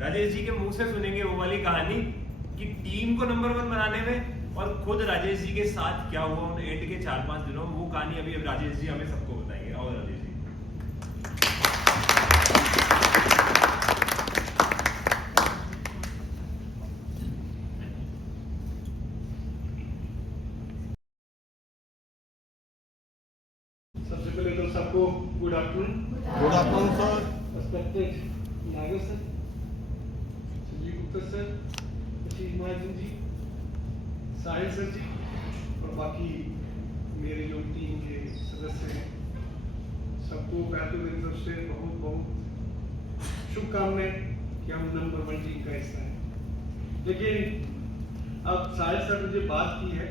राजेश जी के मुंह से सुनेंगे वो वाली कहानी कि टीम को नंबर 1 बनाने में और खुद राजेश जी के साथ क्या हुआ उन एंड के 4-5 दिनों में, वो कहानी अभी अब राजेश जी हमें सबको बताएंगे। और राजेश जी सबसे पहले तो सबको good afternoon. Good afternoon sir. Respected नागर सर, संजीव गुप्ता सर, आशीष महाजन जी, साहिल सर जी और बाकी मेरे जो टीम के सदस्य हैं, सबको पहले तो मेरी तरफ से बहुत बहुत शुभकामनाएं कि हम नंबर 1 टीम का हिस्सा है। लेकिन अब साहिल सर ने जो बात की है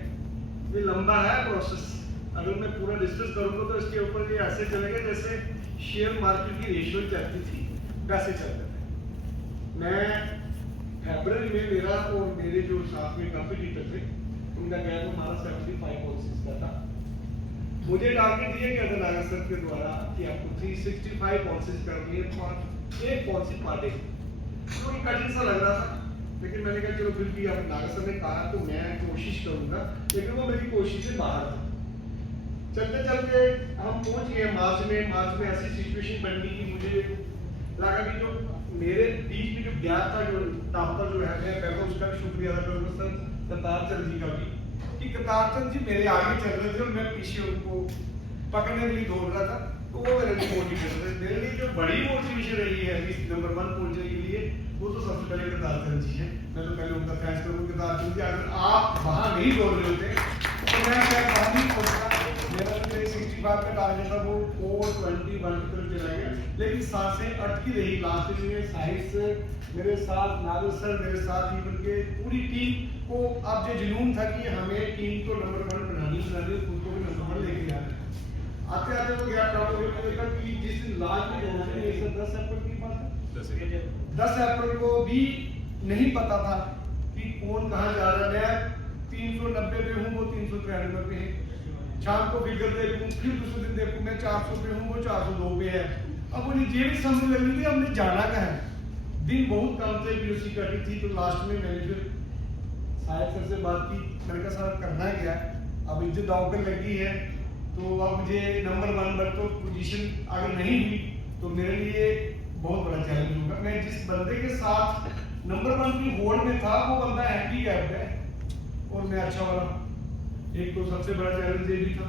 ये लंबा है प्रोसेस। अगर मैं पूरा डिस्कस करूंगा तो इसके ऊपर ये ऐसे चलेगा जैसे शेयर मार्केट की रेशियो चलती थी वैसे चलते थे। मैं फरवरी में मेरा और मेरे जो साथ में कॉम्पिटिटर थे उनका गैप हमारा 75 पॉलिसीज का था। मुझे टारगेट दिया गया था नागर सर के द्वारा कि आपको 365 पॉलिसीज करनी है और एक पॉलिसी पर डे। तो ये कठिन सा लग रहा था, लेकिन मैंने कहा चलो फिर भी अब नागर सर ने कहा तो मैं कोशिश करूंगा, लेकिन वो मेरी कोशिश से बाहर था। चलते चलते हम पहुंच गए मार्च में ऐसी सिचुएशन बन गई कि मुझे लगा कि जो मेरे बीच में जो गैप था, जो टॉपर जो है मैं पहले उसका भी शुक्रिया अदा करूंगा सर करतार चंद जी का भी, कि करतार चंद जी मेरे आगे चल रहे थे और मैं पीछे उनको पकड़ने के लिए दौड़ रहा था। तो वो मेरे लिए मोटिवेशन थे। मेरे लिए जो बड़ी मोटिवेशन रही है इस नंबर 1 पहुंचने के लिए वो तो सबसे पहले करतार चंद जी है। मैं तो पहले उनका थैंक्स करूंगा करतार चंद जी, अगर आप वहां नहीं दौड़ रहे होते तो मैं शायद वहां नहीं पहुंचता। मेरा जो 65 का टारगेट था वो 421 की तरफ चला गया, लेकिन सांसें अटकी रही। लास्ट में साहिल सर मेरे साथ, नागर सर मेरे साथ, इवन के पूरी टीम को अब ये जुनून था कि हमें टीम को नंबर 1 बनानी खुद को भी नंबर 1 लेके जाना है। आते आते वो गैप डाउन हो गया कि जिस दिन लास्ट में होने ये सर 10 अप्रैल की बात है, 10 अप्रैल को भी नहीं पता था कि कौन कहाँ जा रहा है। मैं 390 पे हूँ, वो 393 पे है। शाम को फिगर देखूं, फिर दूसरे दिन देखूं मैं 400 पे हूँ, वो 402 पे है। अब मुझे ये भी समझ लग रही थी हमने जाना कहाँ है। दिन बहुत कम थे, पीओसी कटी थी, तो लास्ट में मैंने फिर साहिल सर से बात की। मैंने कहा सर करना क्या है, अब इज्जत दांव पे लगी है, तो अब मुझे नंबर 1 पर तो पोजीशन अगर नहीं हुई तो मेरे लिए बहुत बड़ा चैलेंज होगा। मैं जिस बंदे के साथ नंबर 1 की होड़ में था वो बंदा हैंडीकैप्ड है और मैं अच्छा वाला। एक तो सबसे बड़ा चैलेंज ये भी था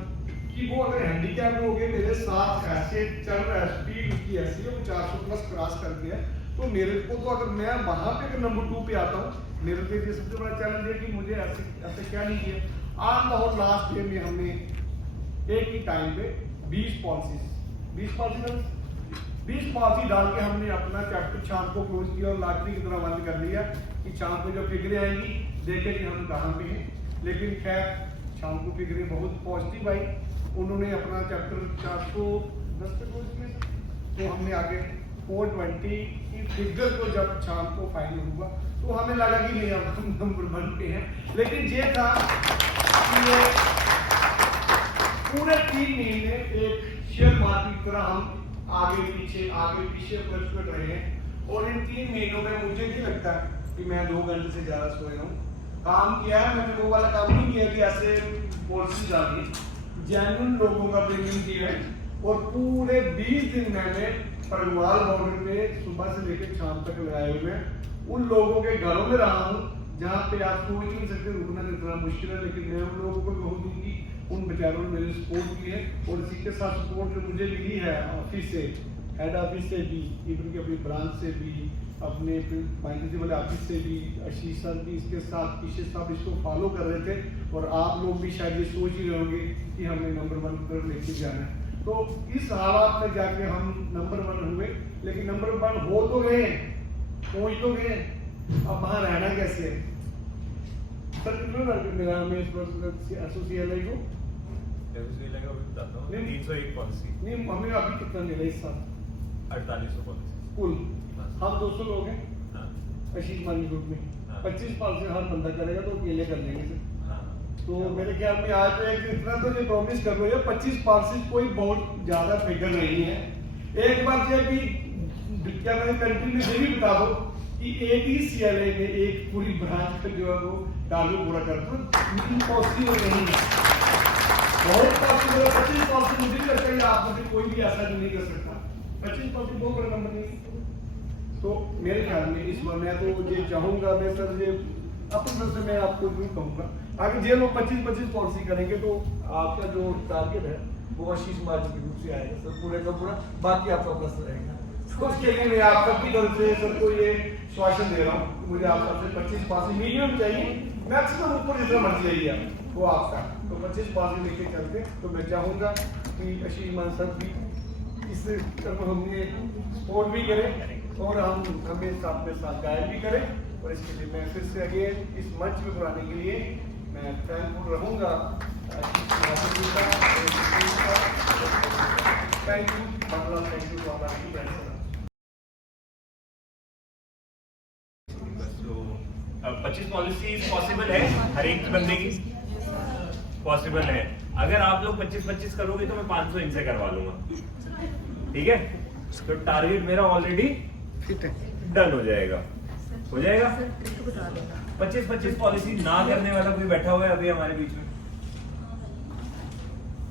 कि वो अगर हैंडीकैप हो गए मेरे साथ ऐसे चल रहा है, स्पीड उसकी ऐसी है, वो 400 प्लस क्रॉस कर दिया, तो मेरे को तो अगर मैं वहां पे अगर नंबर 2 पे आता हूँ, मेरे लिए ये सबसे बड़ा चैलेंज है कि मुझे ऐसे क्या नहीं किया। आज और लास्ट डे में हमने एक ही टाइम पे 20 पॉलिसी डाल के हमने अपना चैप्टर शाम को क्लोज किया और लॉटरी की तरह बंद कर लिया कि शाम को जब फिगरें आएंगी देखें कि हम कहाँ पे हैं। लेकिन खैर शाम को फिगरें बहुत पॉजिटिव आई, उन्होंने अपना चैप्टर 410 पे क्लोज किया, तो हमने आगे 420 की फिगर को जब शाम को फाइनल हुआ तो हमें लगा कि नहीं अब हम नंबर 1 पे हैं। लेकिन ये था कि ये पूरे 3 महीने एक शेयर मार्केट की तरह हम आगे पीछे फ्लक्चुएट रहे हैं और इन 3 महीनों में मुझे नहीं लगता कि मैं 2 घंटे से ज्यादा सोया हूँ। काम किया है, मैंने वो वाला काम नहीं किया कि ऐसे पॉलिसी डाली, जेन्युइन लोगों का प्रीमियम किया है और पूरे 20 दिन मैंने परगवाल बॉर्डर पे सुबह से लेकर शाम तक लगाए हुए हैं। उन लोगों के घरों में रहा हूँ जहाँ पे आप सोच नहीं सकते, रुकना इतना मुश्किल है, लेकिन मैं उन लोगों को कहूँ दूंगी उन बेचारों ने मेरी सपोर्ट की है और इसी के साथ सपोर्ट जो मुझे मिली है ऑफिस से, हेड ऑफिस से भी, इवन की अपनी ब्रांच से भी, अपने वाले ऑफिस से भी, आशीष सर भी इसके साथ पीछे सब इसको फॉलो कर रहे थे और आप लोग भी शायद ये सोच ही रहे होंगे कि हमने नंबर 1 पर लेके जाना है। तो इस हालात में जाके हम नंबर 1 हुए, लेकिन नंबर 1 हो तो गए, पहुंच तो गए, अब वहां रहना कैसे है। सर कितना मेरा हमें इस पर एसोसिएट को लगा बताता हूँ 301 पॉलिसी नहीं, हमें अभी कितना मिला इस साल 4800 पॉलिसी कुल। हम 200 लोग हैं हाँ आशीष मानी ग्रुप में, 25 पॉलिसी हर बंदा करेगा तो अकेले कर लेंगे सर। हाँ तो मेरे ख्याल में आज एक इतना तो ये प्रॉमिस कर रहे हो 25 पॉलिसी कोई बहुत ज्यादा फिगर नहीं है। एक बात ये भी क्या मैंने कंट्री में ये भी बता दो कि एक ही CLA में एक पूरी ब्रांच का जो है वो टारगेट पूरा करता है, इम्पॉसिबल नहीं है। बहुत पॉसिबल है, 25% मुझे लगता है आप में से कोई भी ऐसा नहीं कर सकता। 25% बहुत बड़ा नंबर नहीं। तो मेरे ख्याल में इस बार मैं तो ये चाहूंगा, मैं सर ये अपनी तरफ से मैं आपको जरूर कहूंगा, आगे जे लोग 25-25 पॉलिसी करेंगे तो आपका जो टारगेट है वो आशीष मार्जिन के रूप से आएगा सर, पूरे का पूरा, बाकी आपका प्लस रहेगा। तो उसके लिए मैं आप सबकी तरफ से सर को ये श्वासन दे रहा हूँ, मुझे आप सबसे 25% मिनिमम चाहिए, मैक्सिमम ऊपर जितना मर्जी आइए वो आपका, तो 25% लेके चलते। तो मैं चाहूंगा कि आशीष मान सर भी इस तरफ हमने सपोर्ट भी करें और हम हमें साथ में साथ गाइड भी करें, और इसके लिए मैं फिर से अगेन इस मंच में बुलाने के लिए मैं थैंकफुल रहूंगा। Thank you, thank you all are you. 25 policies possible है हर एक बंदे की, पॉसिबल है। अगर आप लोग 25-25 करोगे तो मैं 500 इनसे करवा लूंगा, ठीक है? तो टारगेट मेरा ऑलरेडी डन हो जाएगा, हो जाएगा। 25-25 पॉलिसी ना करने वाला कोई बैठा हुआ है अभी हमारे बीच में?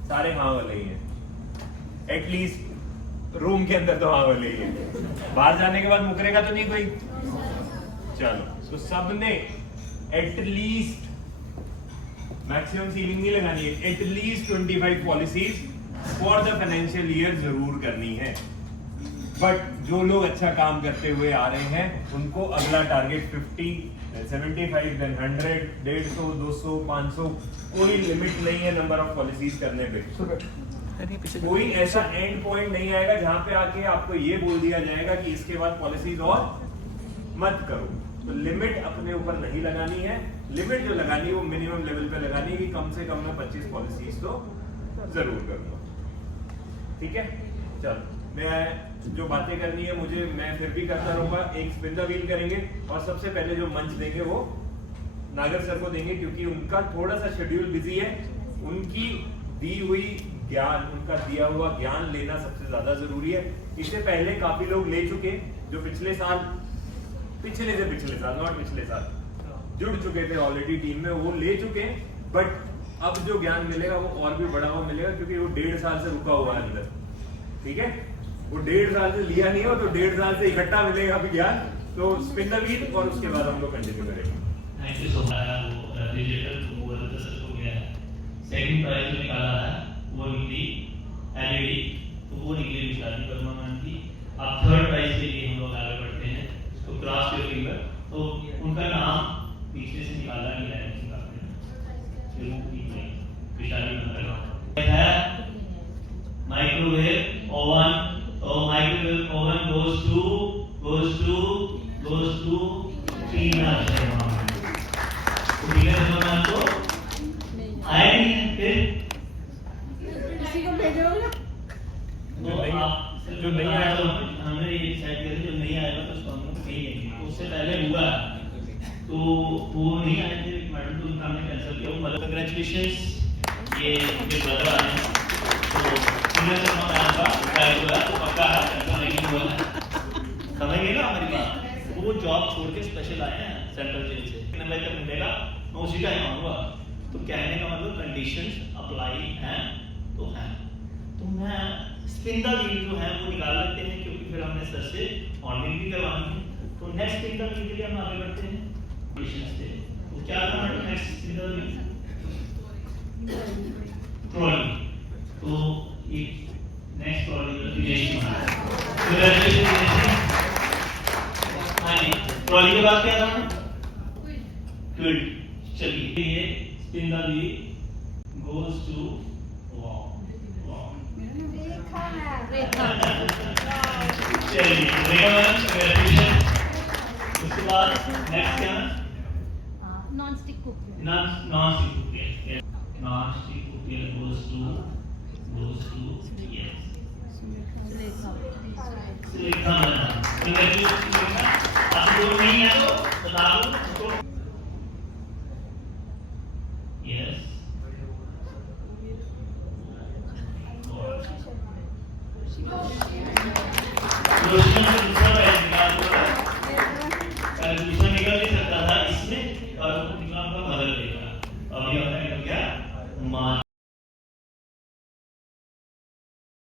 सारे हाँ वाले ही हैं, एटलीस्ट रूम के अंदर तो हाँ वाले ही हैं, बाहर जाने के बाद मुकरेगा तो नहीं कोई? चलो, तो सबने एटलीस्ट, मैक्सिमम सीलिंग नहीं लगानी है, at least 25 policies for the financial year जरूर करनी है। बट जो लोग अच्छा काम करते हुए आ रहे हैं उनको अगला टारगेट 50, 75, then 100, 150, 200, 500, कोई लिमिट नहीं है नंबर ऑफ पॉलिसीज करने पे। कोई ऐसा एंड पॉइंट नहीं आएगा जहां पे आके आपको ये बोल दिया जाएगा कि इसके बाद पॉलिसीज और मत करो। तो लिमिट अपने ऊपर नहीं लगानी है, लिमिट जो लगानी है वो मिनिमम लेवल पे लगानी है कि कम से कम मैं 25 पॉलिसीज तो जरूर करूंगा, ठीक है? चलो, मैं जो बातें करनी है मुझे, मैं फिर भी करता रहूंगा। एक स्पिन द व्हील करेंगे और सबसे पहले जो मंच देंगे वो नागर सर को देंगे, क्योंकि उनका थोड़ा सा शेड्यूल बिजी है, उनकी दी हुई ज्ञान, उनका दिया हुआ ज्ञान लेना सबसे ज्यादा जरूरी है। इससे पहले काफी लोग ले चुके जो पिछले साल नॉट पिछले साल जुड़ चुके थे ऑलरेडी टीम में, वो ले चुके, बट अब जो ज्ञान मिलेगा वो और भी बड़ा हुआ मिलेगा, क्योंकि वो 1.5 साल से रुका हुआ है अंदर, ठीक है? वो 1.5 साल से लिया नहीं हो तो 1.5 साल से इकट्ठा मिलेगा अभी ज्ञान। तो स्पिन द व्हील और उसके बाद हम लोग कंटिन्यू करेंगे। Thank you so much. वो डिजिटल वो रिसर्च हो गया है, सेकंड प्राइज जो निकाला है वो निकली एलईडी, तो वो निकली विशाली वर्मा मैम की। अब थर्ड प्राइज के लिए हम लोग आगे बढ़ते हैं, तो क्रॉस योर फिंगर, तो उनका नाम पीछे से निकाला गया है, विशाली मैम है। माइक्रोवेव ओवन, तो माइक्रोवेव ओवन goes to टीना शर्मा। तो टीना शर्मा को आया नहीं है, फिर किसी को भेजोगे? तो आप जो नहीं आया तो हमने ये डिसाइड किया जो नहीं आएगा तो उसको हम लोग कहीं नहीं, तो उससे पहले हुआ तो वो नहीं आए थे मैडम, तो उनका हमने कैंसिल किया। वो मतलब कंग्रेचुलेशंस, ये उनके ब्रदर आए हैं, तो टीना शर्मा मैम का ट्रायल हुआ तो पक्का ऐसा नहीं हुआ है, समझेंगे ना हमारी बात। वो जॉब छोड़ के स्पेशल आए हैं सेंट्रल जेल से, नंबर तक मिलेगा मैं उसी टाइम आऊँगा। तो कहने का मतलब कंडीशंस अप्लाई हैं तो हैं, तो मैं स्पिन द व्हील जो है वो निकाल लेते हैं, क्योंकि फिर हमने सर से ऑनलाइन भी करवानी है। तो नेक्स्ट स्पिन द व्हील के लिए हम आगे बढ़ते हैं कंडीशंस से। तो क्या था next spin the wheel? Trolley. तो ये नेक्स्ट ट्रॉली दिनेश कुमार। हाँ जी, ट्रॉली के बाद क्या था? गुड। चलिए, ये spin the wheel goes to wow. चलिए, रेखा मैडम congratulations। उसके बाद नेक्स्ट क्या? Non stick cooking. Non stick cooking. Non stick cooking goes to yes। Rekha madam congratulations।